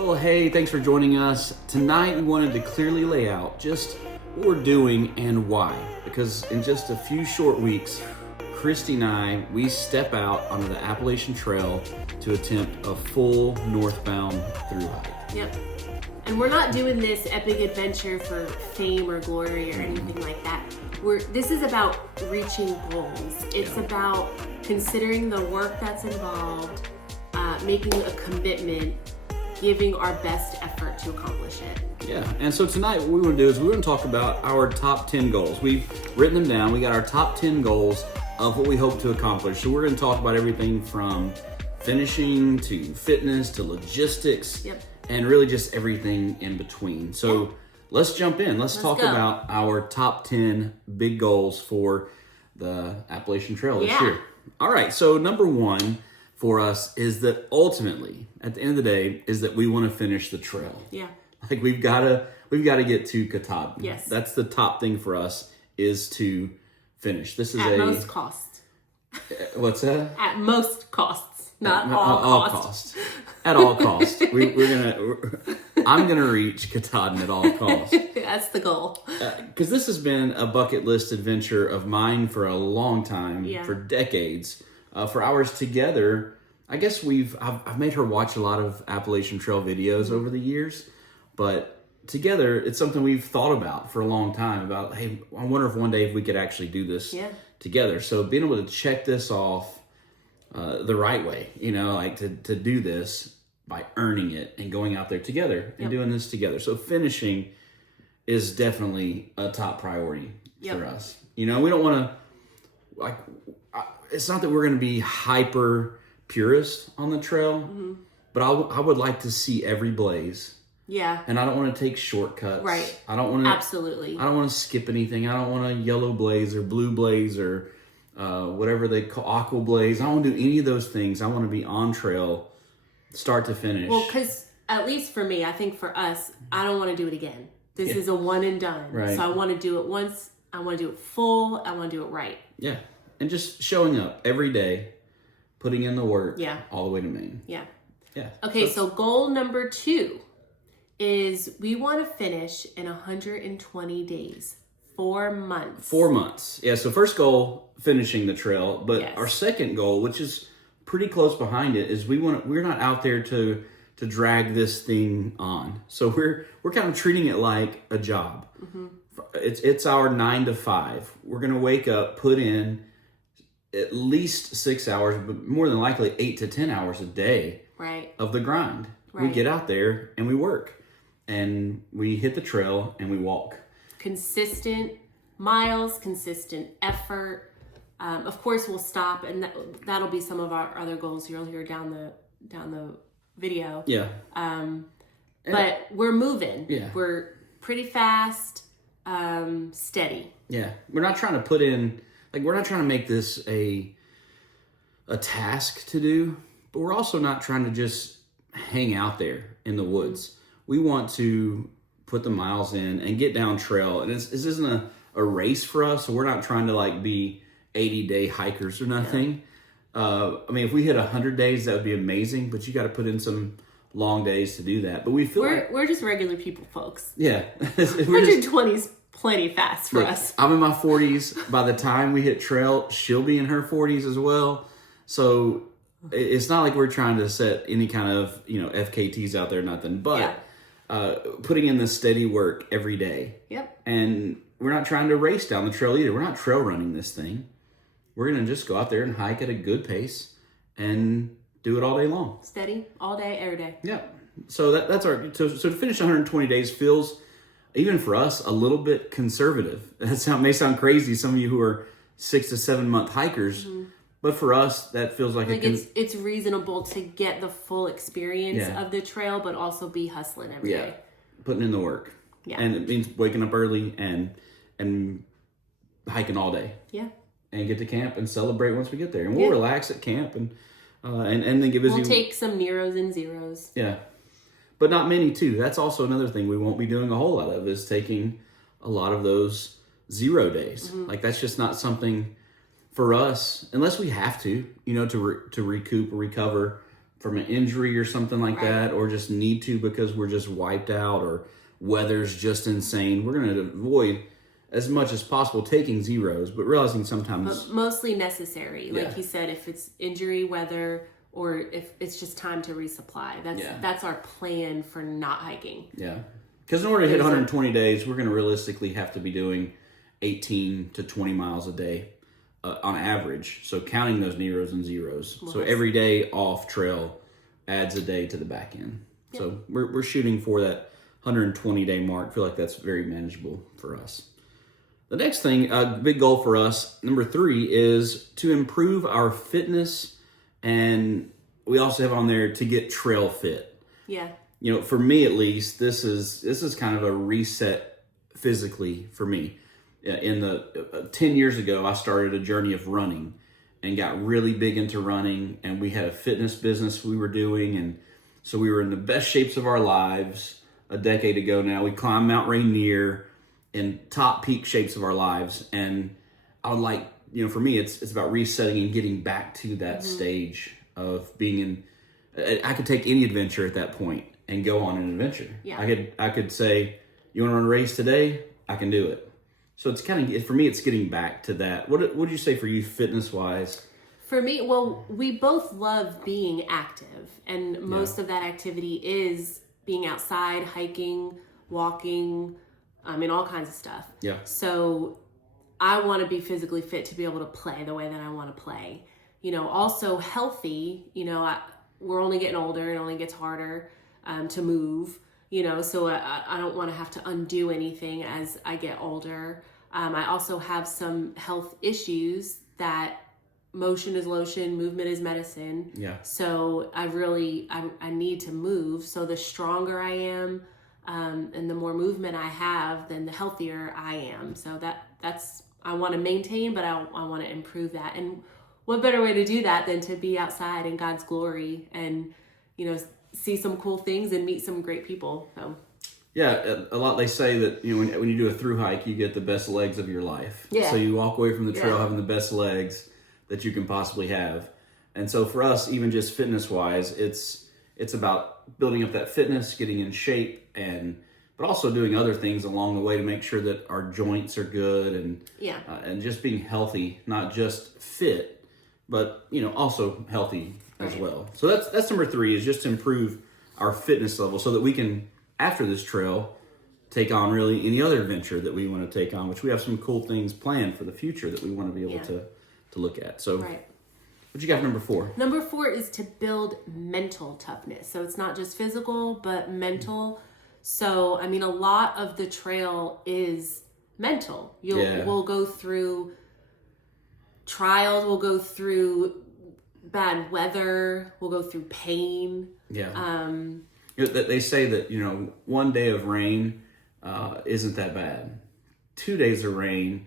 Well, hey, thanks for joining us. Tonight we wanted to clearly lay out just what we're doing and why. Because in just a few short weeks, Christy and I, we step out onto the Appalachian Trail to attempt a full northbound thru-hike. Yep. And we're not doing this epic adventure for fame or glory or anything like that. This is about reaching goals. It's about considering the work that's involved, making a commitment, giving our best effort to accomplish it. Yeah, and so tonight what we want to do is we're going to talk about our top 10 goals. We've written them down. We got our top 10 goals of what we hope to accomplish. So we're going to talk about everything from finishing to fitness to logistics. Yep. And really just everything in between. So let's jump in. Let's talk about our top 10 big goals for the Appalachian Trail this year. All right, so number one for us is that ultimately, at the end of the day, is that we want to finish the trail. Yeah. Like we've got to get to Katahdin. Yes. That's the top thing for us is to finish. This is at most cost. What's that? At most costs, not all costs. At all costs. I'm gonna reach Katahdin at all costs. That's the goal. Because this has been a bucket list adventure of mine for a long time, for decades. For hours together, I guess I've made her watch a lot of Appalachian Trail videos over the years, but together it's something we've thought about for a long time. About, hey, I wonder if one day if we could actually do this together. So being able to check this off the right way, like to do this by earning it and going out there together and doing this together. So finishing is definitely a top priority for us. We don't want to, it's not that we're going to be hyper purist on the trail, but I would like to see every blaze. Yeah. And I don't want to take shortcuts. Right. I don't want to. Absolutely. I don't want to skip anything. I don't want a yellow blaze or blue blaze or whatever they call aqua blaze. I don't want to do any of those things. I want to be on trail, start to finish. Well, because at least for me, I think for us, I don't want to do it again. This is a one and done. Right. So I want to do it once. I want to do it full. I want to do it right. Yeah. And just showing up every day, putting in the work all the way to Maine. Yeah. Yeah. Okay, so goal number 2 is we want to finish in 120 days, 4 months. 4 months. Yeah, so first goal, finishing the trail. But our second goal, which is pretty close behind it, is we're not out there to drag this thing on. So we're kind of treating it like a job. Mm-hmm. It's our 9 to 5. We're going to wake up, put in at least 6 hours, but more than likely 8 to 10 hours a day of the grind. Right. We get out there and we work and we hit the trail and we walk. Consistent miles, consistent effort. Of course, we'll stop, and that'll be some of our other goals you'll hear down the video. Yeah. But we're moving. Yeah. We're pretty fast, steady. Yeah. We're not trying to put in. We're not trying to make this a task to do, but we're also not trying to just hang out there in the woods. We want to put the miles in and get down trail. And this isn't a race for us, so we're not trying to be 80-day hikers or nothing. If we hit 100 days, that would be amazing, but you got to put in some long days to do that. But we feel we're just regular people, folks. Yeah. 120 is plenty fast for us. I'm in my 40s. By the time we hit trail, she'll be in her 40s as well. So it's not like we're trying to set any kind of, FKTs out there, nothing. But putting in the steady work every day. Yep. And we're not trying to race down the trail either. We're not trail running this thing. We're going to just go out there and hike at a good pace and do it all day long. Steady, all day, every day. Yeah. So that's our... So to finish 120 days feels... even for us, a little bit conservative. That may sound crazy, some of you who are 6 to 7 month hikers, but for us, that feels like it's reasonable to get the full experience of the trail, but also be hustling every day. Putting in the work. Yeah. And it means waking up early and hiking all day. Yeah. And get to camp and celebrate once we get there. And we'll relax at camp and then give us... We'll take some Neros and zeros. Yeah. But not many, too. That's also another thing we won't be doing a whole lot of, is taking a lot of those 0 days. That's just not something for us, unless we have to, to recoup or recover from an injury or something like that, or just need to because we're just wiped out or weather's just insane, we're going to avoid as much as possible taking zeros, but realizing sometimes... But mostly necessary. Like you said, if it's injury, weather, or if it's just time to resupply. That's our plan for not hiking. Yeah. Because in order to hit 120 days, we're going to realistically have to be doing 18 to 20 miles a day on average. So counting those neros and zeros. Well, so every day off trail adds a day to the back end. Yep. So we're shooting for that 120 day mark. I feel like that's very manageable for us. The next thing, a big goal for us, number 3, is to improve our fitness, and we also have on there to get trail fit. Yeah. You know, for me at least, this is kind of a reset physically for me. In the 10 years ago, I started a journey of running and got really big into running, and we had a fitness business we were doing, and so we were in the best shapes of our lives a decade ago now. We climbed Mount Rainier in top peak shapes of our lives, and I would like, you know, for me, it's about resetting and getting back to that stage of being in. I could take any adventure at that point and go on an adventure. Yeah. I could say, you want to run a race today? I can do it. So it's kind of, for me, it's getting back to that. What would you say for you fitness wise? For me, well, we both love being active, and most of that activity is being outside, hiking, walking, all kinds of stuff. Yeah. So I want to be physically fit to be able to play the way that I want to play. You know, also healthy. You know, we're only getting older. It only gets harder to move. You know, so I don't want to have to undo anything as I get older. I also have some health issues that motion is lotion, movement is medicine. Yeah. So I need to move. So the stronger I am, and the more movement I have, then the healthier I am. So that's I want to maintain, but I want to improve that. And what better way to do that than to be outside in God's glory and, you know, see some cool things and meet some great people. So. Yeah, a lot they say that, you know, when you do a thru hike, you get the best legs of your life. Yeah. So you walk away from the trail having the best legs that you can possibly have. And so for us, even just fitness wise, it's about building up that fitness, getting in shape, but also doing other things along the way to make sure that our joints are good and just being healthy, not just fit, but, you know, also healthy as well. So that's number 3, is just to improve our fitness level so that we can, after this trail, take on really any other adventure that we want to take on, which we have some cool things planned for the future that we want to be able to look at. So what you got for number 4? Number 4 is to build mental toughness. So it's not just physical, but mental. So, a lot of the trail is mental. We'll go through trials, we'll go through bad weather, we'll go through pain. Yeah. They say that, you know, 1 day of rain isn't that bad. 2 days of rain,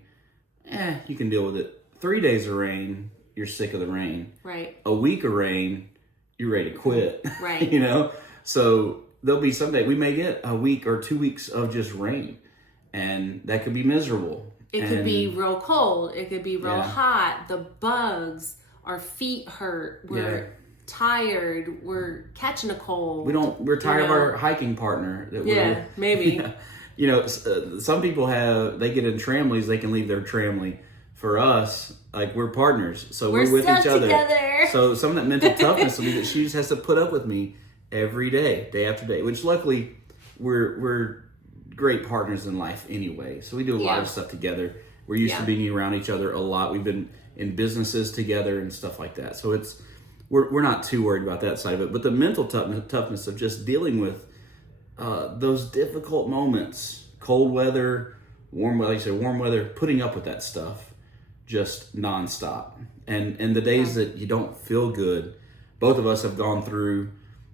you can deal with it. 3 days of rain, you're sick of the rain. Right. A week of rain, you're ready to quit. Right. You know? So there'll be someday we may get a week or 2 weeks of just rain, and that could be miserable. It could be real cold. It could be real hot. The bugs, our feet hurt. We're tired. We're catching a cold. We're tired of our hiking partner. Maybe. You know, some people they get in tramlines, they can leave their tramline. For us, like, we're partners, so we're with each other. Together. So some of that mental toughness will be that she just has to put up with me every day, day after day. Which luckily, we're great partners in life anyway. So we do a lot of stuff together. We're used to being around each other a lot. We've been in businesses together and stuff like that. So we're not too worried about that side of it. But the mental toughness of just dealing with those difficult moments, cold weather, warm weather, like you said, warm weather, putting up with that stuff. Just nonstop, and the days that you don't feel good, both of us have gone through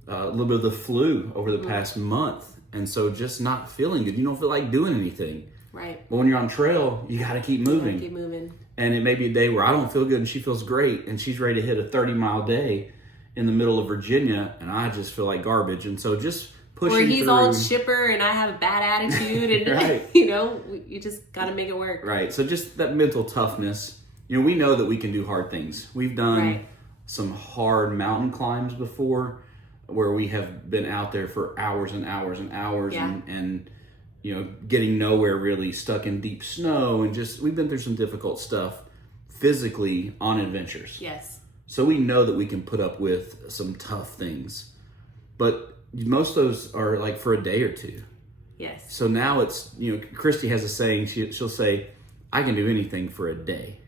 a little bit of the flu over the past month, and so just not feeling good. You don't feel like doing anything. Right. But when you're on trail, you got to keep moving. Keep moving. And it may be a day where I don't feel good and she feels great, and she's ready to hit a 30-mile day in the middle of Virginia, and I just feel like garbage. And so just pushing through. Or he's all chipper and I have a bad attitude, and you know, you just got to make it work. Right. So just that mental toughness. You know, we know that we can do hard things. We've done some hard mountain climbs before, where we have been out there for hours and hours and hours, and you know, getting nowhere really, stuck in deep snow, and just we've been through some difficult stuff physically on adventures. Yes. So we know that we can put up with some tough things, but most of those are like for a day or two. Yes. So now it's, you know, Christy has a saying, she'll say, I can do anything for a day.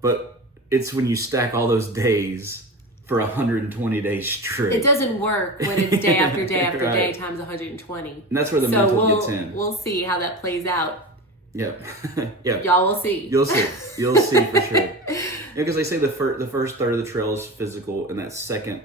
But it's when you stack all those days for 120 days straight. It doesn't work when it's day after day after day times 120. And that's where the mental gets in. We'll see how that plays out. Yep. Yep. Y'all will see. You'll see. You'll see for sure. Because they say the first third of the trail is physical, and that second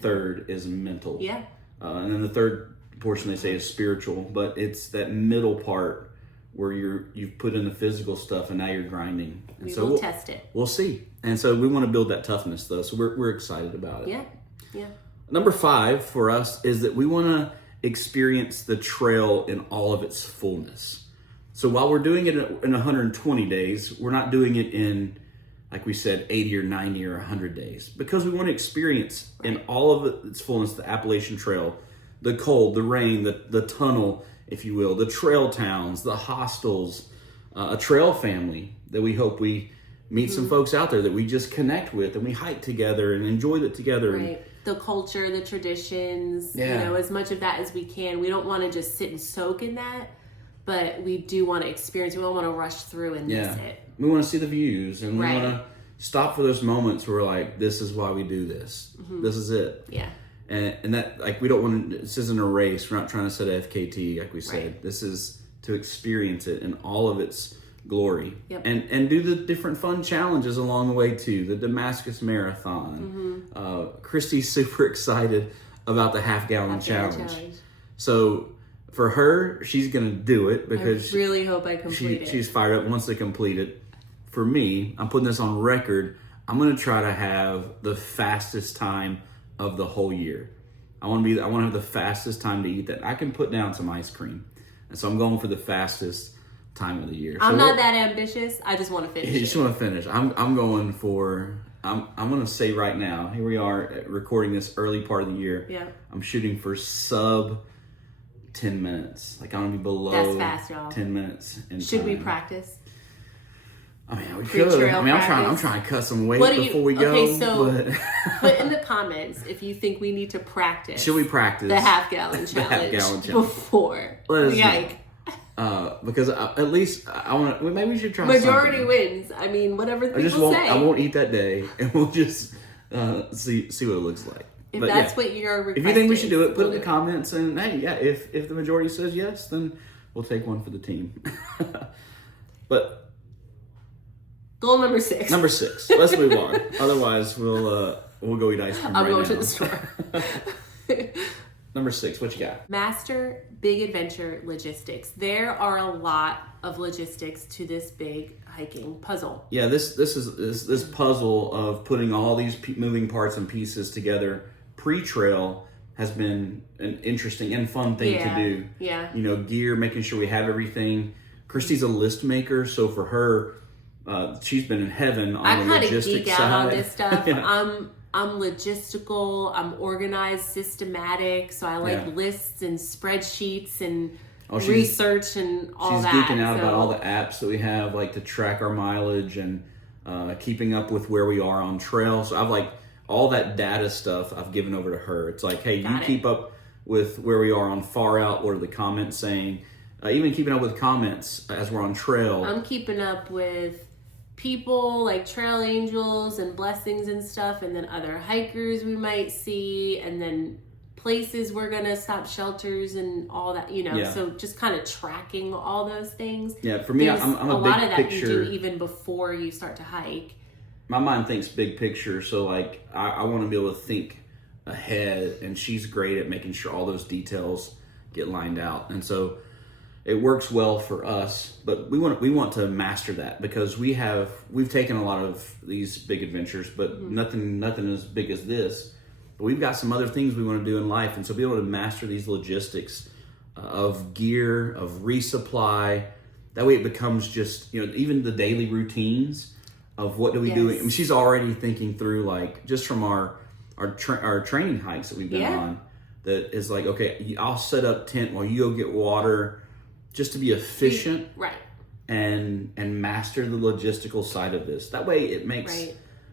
third is mental. Yeah. And then the third portion they say is spiritual, but it's that middle part where you've put in the physical stuff and now you're grinding. And so we'll test it. We'll see. And so we want to build that toughness though. So we're excited about it. Yeah. Yeah. Number 5 for us is that we want to experience the trail in all of its fullness. So while we're doing it in 120 days, we're not doing it in, like we said, 80 or 90 or 100 days, because we want to experience in all of its fullness the Appalachian Trail, the cold, the rain, the tunnel, if you will, the trail towns, the hostels, a trail family that we hope we meet some folks out there that we just connect with and we hike together and enjoy it together. Right. The culture, the traditions, you know, as much of that as we can. We don't want to just sit and soak in that, but we do want to experience it. We don't want to rush through and miss it. We want to see the views, and we want to stop for those moments where we're like, this is why we do this. This is it. Yeah. And that, like, we don't want to, this isn't a race. We're not trying to set a FKT, like we said. Right. This is to experience it in all of its glory. Yep. And do the different fun challenges along the way, too. The Damascus Marathon. Christy's super excited about the half-gallon challenge. So for her, she's going to do it because I really hope I complete it. She's fired up, wants to complete it. For me, I'm putting this on record. I'm going to try to have the fastest time of the whole year. I want to have the fastest time to eat that. I can put down some ice cream. And so I'm going for the fastest time of the year. I'm not that ambitious. I just want to finish. You just want to finish. I'm going to say right now, here we are recording this early part of the year. Yeah. I'm shooting for sub 10 minutes. Like, I want to be below That's fast, y'all. 10 minutes. Should we practice? I mean, we could. I mean, I'm trying to cut some weight before we go. Okay, so put in the comments if you think we need to practice. Should we practice the half-gallon challenge before the hike? Because at least I want to. Maybe we should try. Majority wins. I mean, whatever people say. I won't eat that day, and we'll just see what it looks like. If that's what you're requesting, if you think we should do it, put it in the comments. And hey, if the majority says yes, then we'll take one for the team. But. Goal number 6. Number 6. Let's move on. Otherwise, we'll go eat ice cream. I'm going to the store. Number 6. What you got? Master big adventure logistics. There are a lot of logistics to this big hiking puzzle. Yeah, this puzzle of putting all these moving parts and pieces together pre-trail has been an interesting and fun thing to do. Yeah. You know, gear, making sure we have everything. Christy's a list maker, so for her. She's been in heaven on the logistics side. I kind of geek out on this stuff. Yeah. I'm logistical. I'm organized, systematic. So I like lists and spreadsheets and research and all that. She's geeking out about all the apps that we have, like to track our mileage and keeping up with where we are on trail. So I've like all that data stuff I've given over to her. It's like, hey, keep up with where we are on far out. What are the comments saying? Even keeping up with comments as we're on trail. I'm keeping up with people like trail angels and blessings and stuff, and then other hikers we might see, and then places we're gonna stop, shelters and all that, you know. So just kind of tracking all those things. Yeah, for me, I'm a lot of that picture. You do even before you start to hike. My mind thinks big picture, so like I want to be able to think ahead, and she's great at making sure all those details get lined out, and so it works well for us, but we want to master that because we've taken a lot of these big adventures, but nothing as big as this. But we've got some other things we want to do in life, and so be able to master these logistics of gear, of resupply. That way, it becomes just, you know, even the daily routines of what do we do. I mean, she's already thinking through, like, just from our training hikes that we've been on, that is like, okay, I'll set up tent while you go get water, just to be efficient, right, and master the logistical side of this. That way it makes,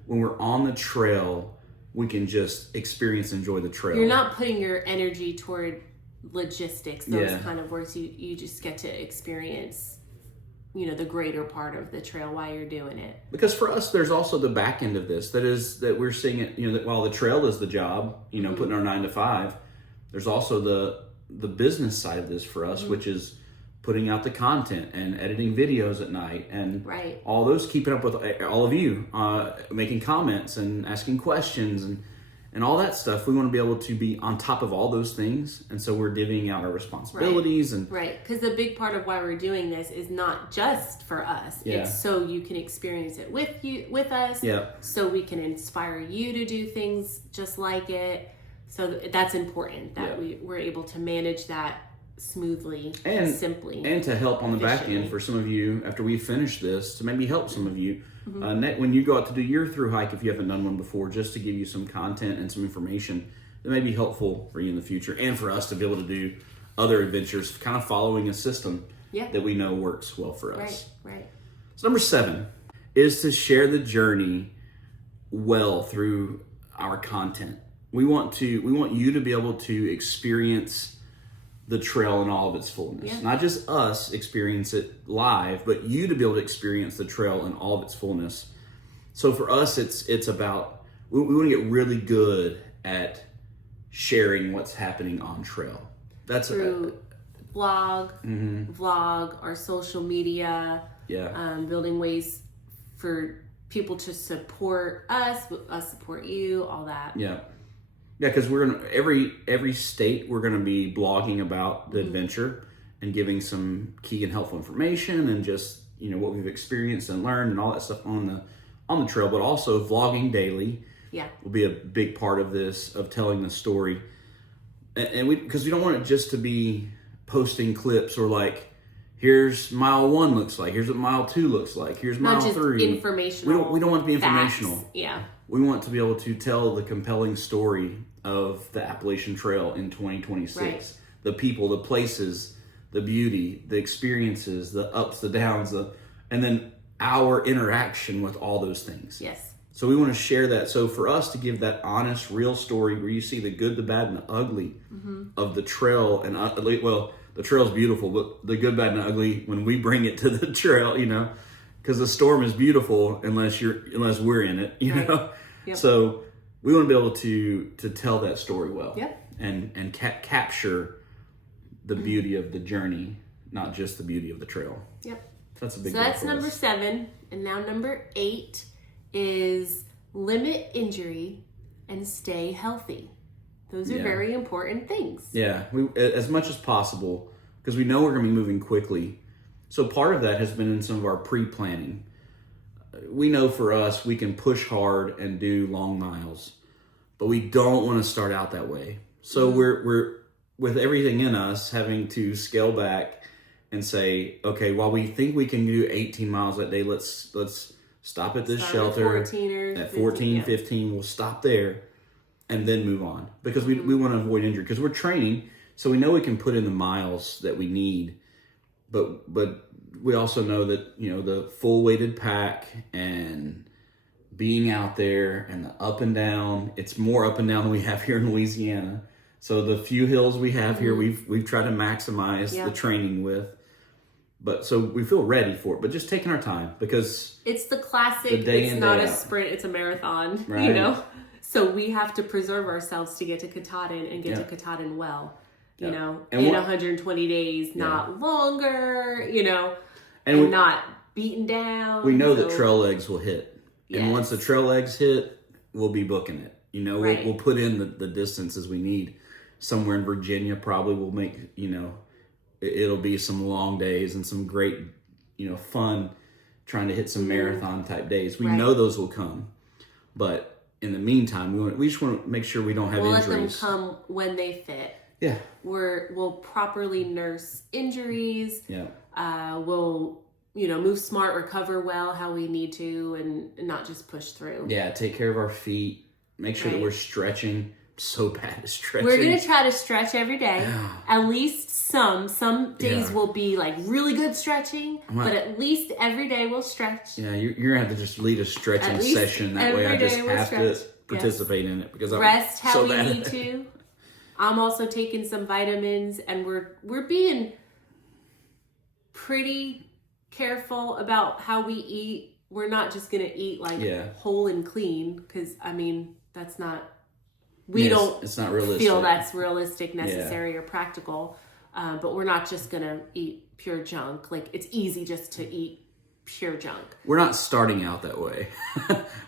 when we're on the trail, we can just experience, enjoy the trail. You're not putting your energy toward logistics, those kind of works. You just get to experience, you know, the greater part of the trail while you're doing it. Because for us, there's also the back end of this. That we're seeing it, you know, that while the trail is the job, you know, putting our 9 to 5, there's also the business side of this for us, which is putting out the content and editing videos at night, and all those, keeping up with all of you, making comments and asking questions and all that stuff. We want to be able to be on top of all those things, and so we're divvying out our responsibilities. Because the big part of why we're doing this is not just for us. It's so you can experience it with us. So we can inspire you to do things just like it. So that's important that we're able to manage that smoothly and simply, and to help on the back end for some of you after we finish this, to maybe help some of you when you go out to do your thru hike, if you haven't done one before, just to give you some content and some information that may be helpful for you in the future, and for us to be able to do other adventures, kind of following a system that we know works well for us. So number 7 is to share the journey well through our content. We want you to be able to experience the trail in all of its fullness. Not just us experience it live, but you to be able to experience the trail in all of its fullness. So for us, it's about, we want to get really good at sharing what's happening on trail. That's through vlog, our social media, building ways for people to support us support you, all that. Yeah, because we're gonna every state we're gonna be blogging about the adventure and giving some key and helpful information, and just, you know, what we've experienced and learned and all that stuff on the trail. But also vlogging daily will be a big part of this, of telling the story. And because we don't want it just to be posting clips, or like, here's mile 1 looks like, here's what mile 2 looks like, here's mile 3. Informational. We don't want to be facts. informational. Yeah. We want to be able to tell the compelling story of the Appalachian Trail in 2026. The people, the places, the beauty, the experiences, the ups, the downs, and then our interaction with all those things. So we want to share that. So for us to give that honest, real story where you see the good, the bad, and the ugly of the trail, and the trail's beautiful, but the good, bad, and the ugly when we bring it to the trail, you know, because the storm is beautiful unless we're in it, you know. So we want to be able to tell that story well, and capture the beauty of the journey, not just the beauty of the trail. That's a big. So that's number 7, and now number 8 is limit injury and stay healthy. Those are very important things. We, as much as possible, because we know we're going to be moving quickly. So part of that has been in some of our pre-planning. We know for us, we can push hard and do long miles, but we don't want to start out that way. So we're with everything in us having to scale back and say, okay, while we think we can do 18 miles that day, let's stop at this shelter at 14, 15. We'll stop there and then move on, because we want to avoid injury, because we're training, so we know we can put in the miles that we need, but we also know that, you know, the full weighted pack and being out there and the up and down, it's more up and down than we have here in Louisiana. So the few hills we have here, we've tried to maximize the training with. But so we feel ready for it, but just taking our time, because it's the classic, it's not a sprint, it's a marathon, you know? So we have to preserve ourselves to get to Katahdin and get to Katahdin well, you know, in 120 days, not longer, you know, and not beaten down. We know that trail legs will hit. And once the trail legs hit, we'll be booking it. You know, we'll put in the distances we need. Somewhere in Virginia probably will make, you know, it'll be some long days and some great, you know, fun trying to hit some marathon type days. We know those will come. But in the meantime, we just want to make sure we don't have injuries. We'll let them come when they fit. We'll properly nurse injuries. We'll move smart, recover well how we need to, and not just push through. Yeah, take care of our feet. Make sure that we're stretching. So bad at stretching. We're going to try to stretch every day. At least some. Some days will be like really good stretching, but at least every day we'll stretch. Yeah, you're going to have to just lead a stretching session. That way I just have to participate in it because Rest I'm how so we bad need to. I'm also taking some vitamins, and we're being pretty careful about how we eat. We're not just going to eat like whole and clean, because I mean that's not. It's not realistic. Feel that's realistic, necessary, or practical. But we're not just going to eat pure junk. Like, it's easy just to eat pure junk. We're not starting out that way.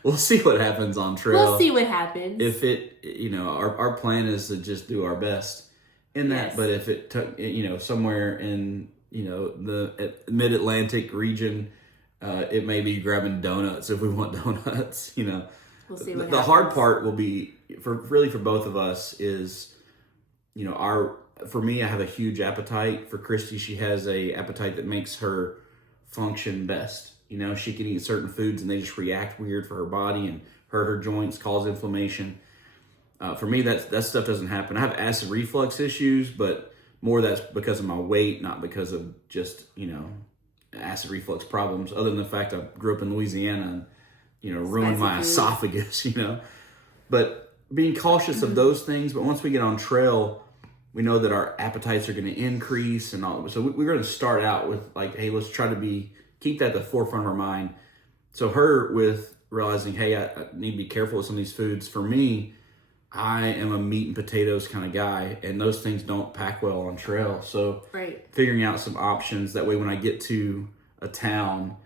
We'll see what happens on trail. We'll see what happens. If it, our plan is to just do our best in that. But if it took, somewhere in, the mid-Atlantic region, it may be grabbing donuts if we want donuts, We'll see what the happens. hard part will be for both of us is, for me, I have a huge appetite. For Christy, she has a appetite that makes her function best. She can eat certain foods and they just react weird for her body and hurt her joints, cause inflammation. For me, that stuff doesn't happen. I have acid reflux issues, but more that's because of my weight, not because of just, acid reflux problems, other than the fact I grew up in Louisiana and, ruined my esophagus, But being cautious of those things. But once we get on trail, we know that our appetites are going to increase and all. So we're going to start out with like, hey, let's try to keep that at the forefront of our mind. So her with realizing, hey, I need to be careful with some of these foods. For me, I am a meat and potatoes kind of guy, and those things don't pack well on trail. So figuring out some options, that way when I get to a town,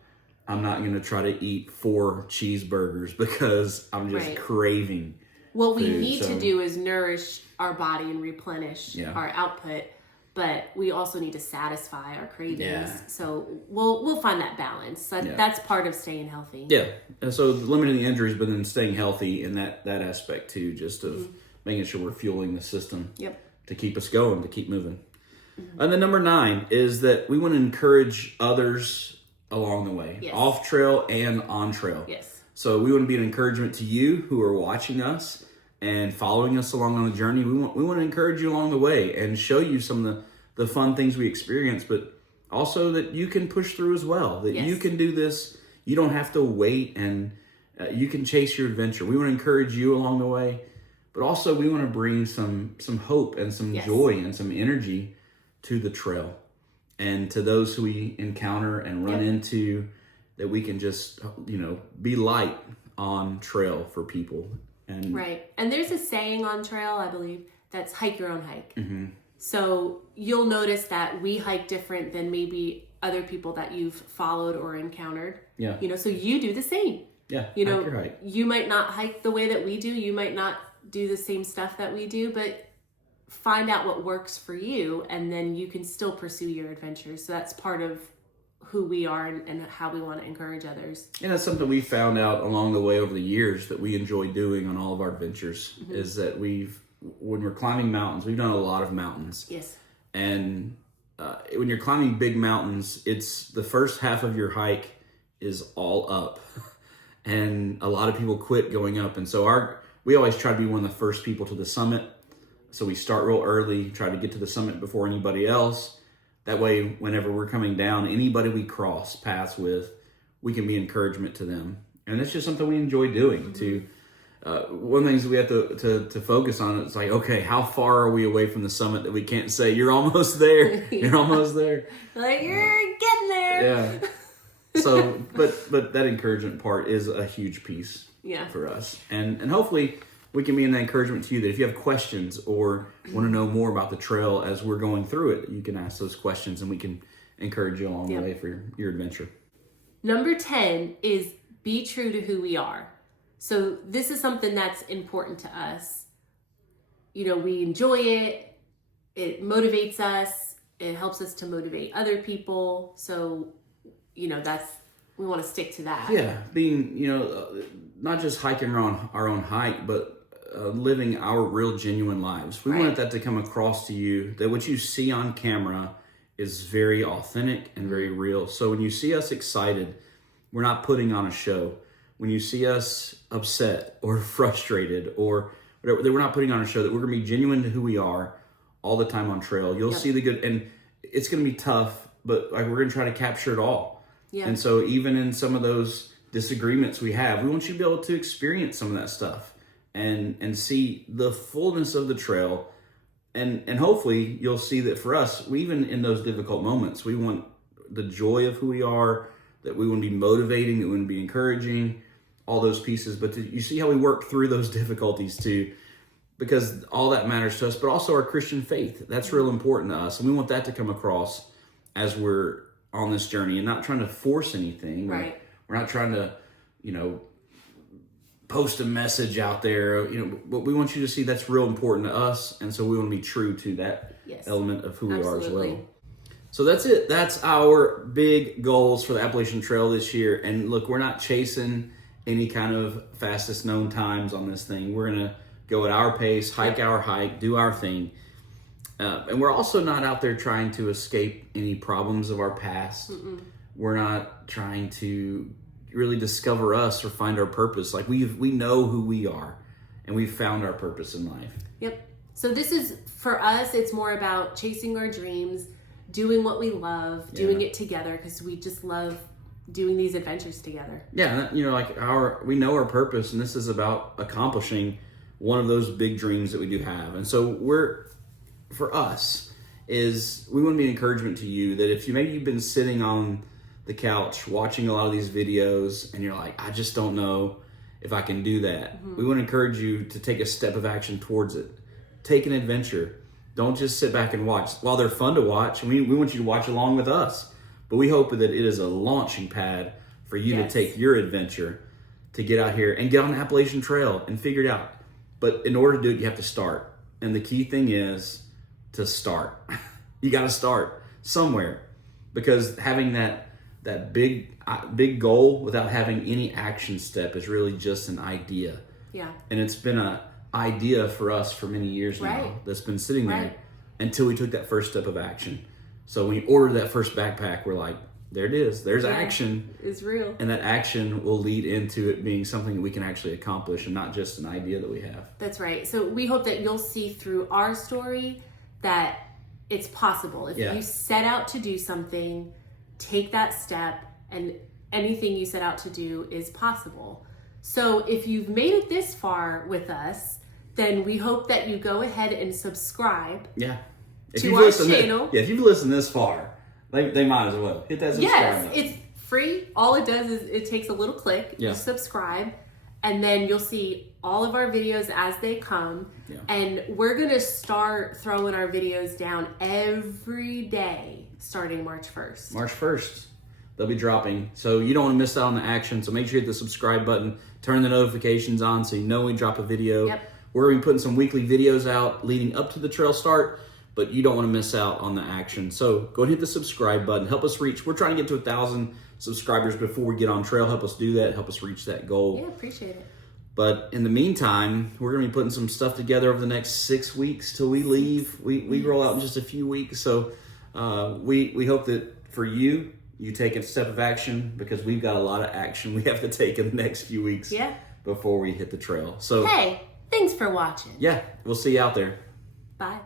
I'm not going to try to eat 4 cheeseburgers because I'm just craving what we need to do is nourish our body and replenish our output, but we also need to satisfy our cravings. Yeah. So we'll find that balance. That's part of staying healthy. Yeah. And so limiting the injuries, but then staying healthy in that aspect too, just of making sure we're fueling the system to keep us going, to keep moving. And then number 9 is that we want to encourage others along the way, off trail and on trail. Yes. So we want to be an encouragement to you who are watching us and following us along on the journey. We want to encourage you along the way and show you some of the fun things we experience, but also that you can push through as well, that you can do this. You don't have to wait, and you can chase your adventure. We want to encourage you along the way, but also we want to bring some hope and some joy and some energy to the trail. And to those who we encounter and run into, that we can just, be light on trail for people. And And there's a saying on trail, I believe, that's hike your own hike. Mm-hmm. So you'll notice that we hike different than maybe other people that you've followed or encountered. Yeah. So you do the same. Yeah. You might not hike the way that we do. You might not do the same stuff that we do, but find out what works for you, and then you can still pursue your adventures. So that's part of who we are and how we want to encourage others. And that's something we found out along the way over the years that we enjoy doing on all of our adventures, is that when we're climbing mountains, we've done a lot of mountains. Yes. And when you're climbing big mountains, it's the first half of your hike is all up. And a lot of people quit going up. And so we always try to be one of the first people to the summit. So we start real early, try to get to the summit before anybody else. That way, whenever we're coming down, anybody we cross paths with, we can be encouragement to them. And it's just something we enjoy doing. One of the things we have to focus on is like, okay, how far are we away from the summit that we can't say, you're almost there, you're almost there. Like, you're getting there. Yeah. So, but that encouragement part is a huge piece for us. And hopefully we can be an encouragement to you, that if you have questions or want to know more about the trail as we're going through it, you can ask those questions and we can encourage you along the way for your adventure. Number 10 is be true to who we are. So this is something that's important to us. We enjoy it. It motivates us. It helps us to motivate other people. So, we want to stick to that. Yeah. Being, not just hiking our own hike, but living our real genuine lives. We wanted that to come across to you, that what you see on camera is very authentic and very real. So when you see us excited, we're not putting on a show. When you see us upset or frustrated or whatever, we're not putting on a show, that we're going to be genuine to who we are all the time on trail. You'll see the good, and it's going to be tough, but like we're going to try to capture it all. Yeah. And so even in some of those disagreements we have, we want you to be able to experience some of that stuff and see the fullness of the trail. And hopefully you'll see that for us, we, even in those difficult moments, we want the joy of who we are, that we want to be motivating, that we want to be encouraging, all those pieces. But you see how we work through those difficulties too, because all that matters to us, but also our Christian faith. That's real important to us. And we want that to come across as we're on this journey, and not trying to force anything. Right. We're not trying to, post a message out there, but we want you to see that's real important to us. And so we want to be true to that element of who we are as well. So that's it. That's our big goals for the Appalachian Trail this year. And look, we're not chasing any kind of fastest known times on this thing. We're going to go at our pace, hike our hike, do our thing. And we're also not out there trying to escape any problems of our past. We're not trying to really discover us or find our purpose. Like we know who we are, and we've found our purpose in life. Yep. So this is, for us, it's more about chasing our dreams, doing what we love, doing it together, because we just love doing these adventures together. Yeah, we know our purpose, and this is about accomplishing one of those big dreams that we do have. And so for us, we want to be an encouragement to you, that if you've been sitting on the couch watching a lot of these videos and you're like, I just don't know if I can do that. We want to encourage you to take a step of action towards it. Take an adventure. Don't just sit back and watch. While they're fun to watch, and we want you to watch along with us, but we hope that it is a launching pad for you to take your adventure, to get out here and get on the Appalachian Trail and figure it out. But in order to do it, you have to start. And the key thing is to start. You got to start somewhere, because having that big goal without having any action step is really just an idea. Yeah. And it's been an idea for us for many years now that's been sitting there until we took that first step of action. So when you ordered that first backpack, we're like, there it is. There's action. It's real. And that action will lead into it being something that we can actually accomplish, and not just an idea that we have. That's right. So we hope that you'll see through our story that it's possible. If you set out to do something, take that step, and anything you set out to do is possible. So if you've made it this far with us, then we hope that you go ahead and subscribe to our channel. If you've listened this far, they might as well hit that subscribe button. It's free. All it does is it takes a little click. You subscribe, and then you'll see all of our videos as they come. And we're going to start throwing our videos down every day starting March 1st. March 1st. They'll be dropping. So you don't want to miss out on the action. So make sure you hit the subscribe button, turn the notifications on so you know when we drop a video. We're going to be putting some weekly videos out leading up to the trail start, but you don't want to miss out on the action. So go ahead and hit the subscribe button. Help us reach. We're trying to get to 1,000 subscribers before we get on trail. Help us do that. Help us reach that goal. Yeah, appreciate it. But in the meantime, we're going to be putting some stuff together over the next 6 weeks till we leave. We roll out in just a few weeks. So we hope that for you take a step of action, because we've got a lot of action we have to take in the next few weeks before we hit the trail. So hey, thanks for watching. Yeah, we'll see you out there. Bye.